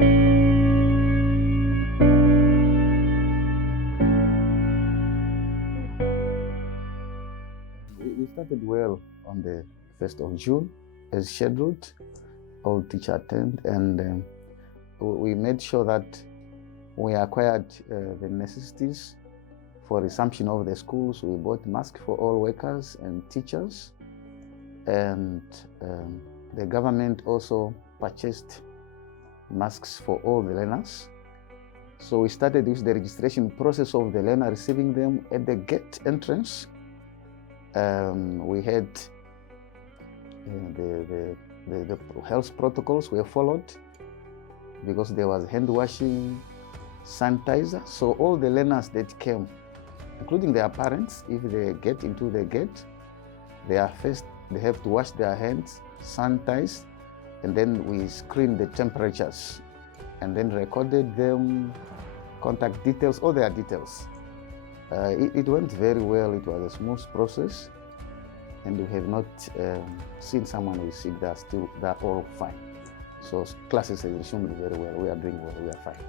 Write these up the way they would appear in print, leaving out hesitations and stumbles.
We started well on the 1st of June as scheduled. All teachers attend, and we made sure that we acquired the necessities for resumption of the schools. We bought masks for all workers and teachers, and the government also purchased masks for all the learners. So we started with the registration process of the learner, receiving them at the gate entrance. We had the health protocols were followed because there was hand washing, sanitizer. So all the learners that came, including their parents, if they get into the gate, they have to wash their hands, sanitize, and then we screened the temperatures and then recorded them, contact details, all their details. It went very well. It was a smooth process, and we have not seen someone who is sick. They're all fine. So classes have resumed very well. We are doing well. We are fine.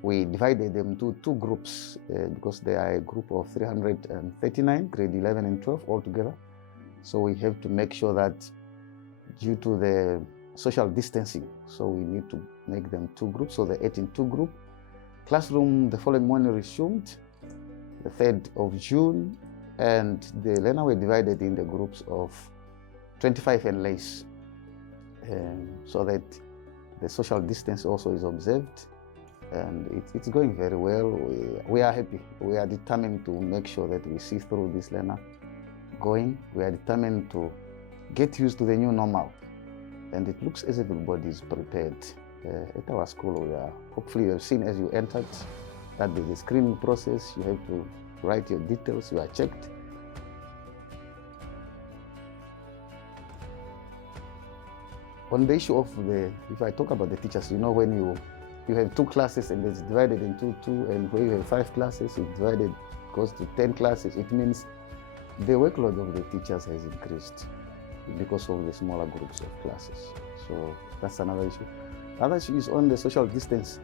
We divided them into two groups because they are a group of 339, grade 11 and 12 altogether. So we have to make sure that due to the social distancing, so we need to make them two groups. So they ate in two groups. Classroom the following morning resumed, the 3rd of June, and the learners were divided in the groups of 25 and less, so that the social distance also is observed, and it's going very well. We are happy. We are determined to make sure that we see through this learner going. We are determined to get used to the new normal, and it looks as if everybody is prepared. At our school, hopefully you have seen as you entered that there's a screening process. You have to write your details, you are checked. On the issue of if I talk about the teachers, when you have two classes and it's divided into two, and where you have 5 classes, it's divided, goes to 10 classes, it means the workload of the teachers has increased because of the smaller groups of classes. So that's another issue. Another issue is on the social distance.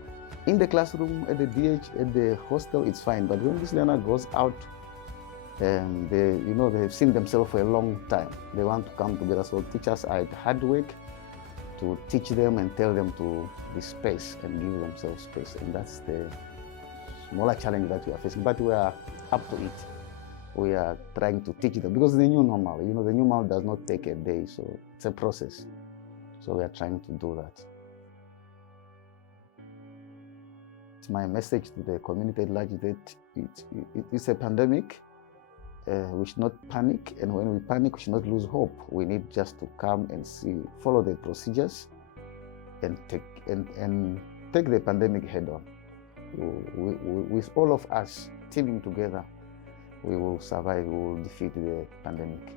In the classroom, at the DH, at the hostel, it's fine. But when this learner goes out, and they have seen themselves for a long time, they want to come together. So teachers are at hard work to teach them and tell them to be space and give themselves space. And that's the smaller challenge that we are facing. But we are up to it. We are trying to teach them because the new normal, the new normal does not take a day. So it's a process. So we are trying to do that. My message to the community at large that it's a pandemic. We should not panic, and when we panic, we should not lose hope. We need just to come and follow the procedures, and take the pandemic head on. With all of us teaming together, we will survive. We will defeat the pandemic.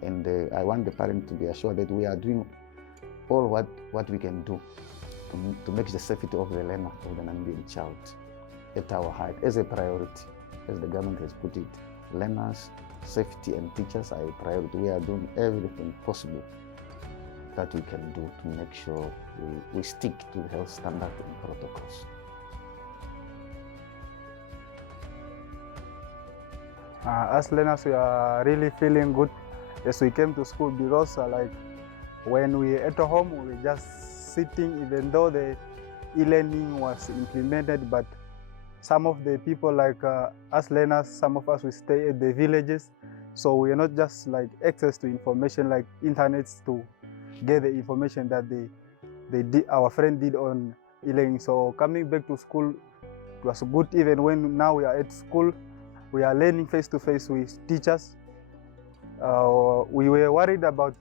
And I want the parents to be assured that we are doing all what we can do to make the safety of the learner, of the Namibian child, at our heart as a priority, as the government has put it. Learners, safety, and teachers are a priority. We are doing everything possible that we can do to make sure we stick to the health standard and protocols. As learners, we are really feeling good as we came to school because when we at home, we were just sitting, even though the e-learning was implemented, but some of the people us learners, some of us, we stay at the villages, so we are not just access to information like internets to get the information that our friend did on e-learning. So coming back to school, it was good. Even when now we are at school, we are learning face to face with teachers. We were worried about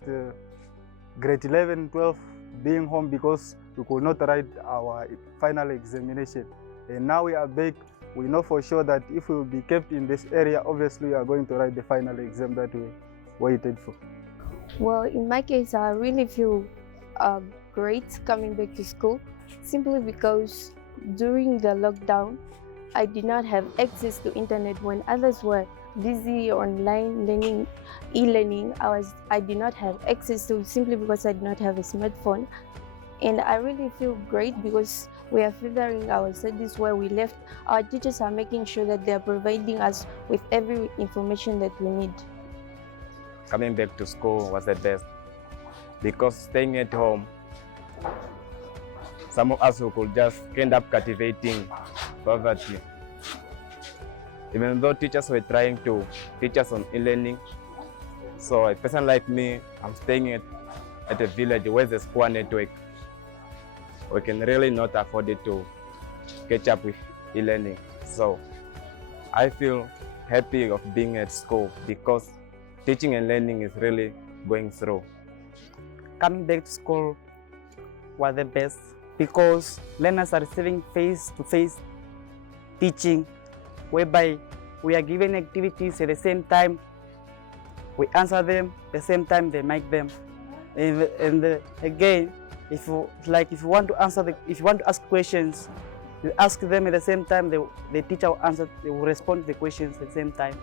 grade 11, 12 being home because we could not write our final examination. And now we are back. We know for sure that if we will be kept in this area, obviously we are going to write the final exam that we waited for. Well, in my case, I really feel great coming back to school, simply because during the lockdown, I did not have access to internet when others were busy online learning, e-learning. I did not have access to, simply because I did not have a smartphone. And I really feel great because we are furthering our studies where we left. Our teachers are making sure that they are providing us with every information that we need. Coming back to school was the best because staying at home, some of us who could just end up cultivating poverty. Even though teachers were trying to teach us on e-learning, so a person like me, I'm staying at a village where there's poor network. We can really not afford it to catch up with e-learning. So I feel happy of being at school because teaching and learning is really going through. Coming back to school was the best because learners are receiving face-to-face teaching, whereby we are given activities at the same time, we answer them, at the same time they make them. Again, if you want to ask questions, you ask them at the same time, the teacher will answer, they will respond to the questions at the same time.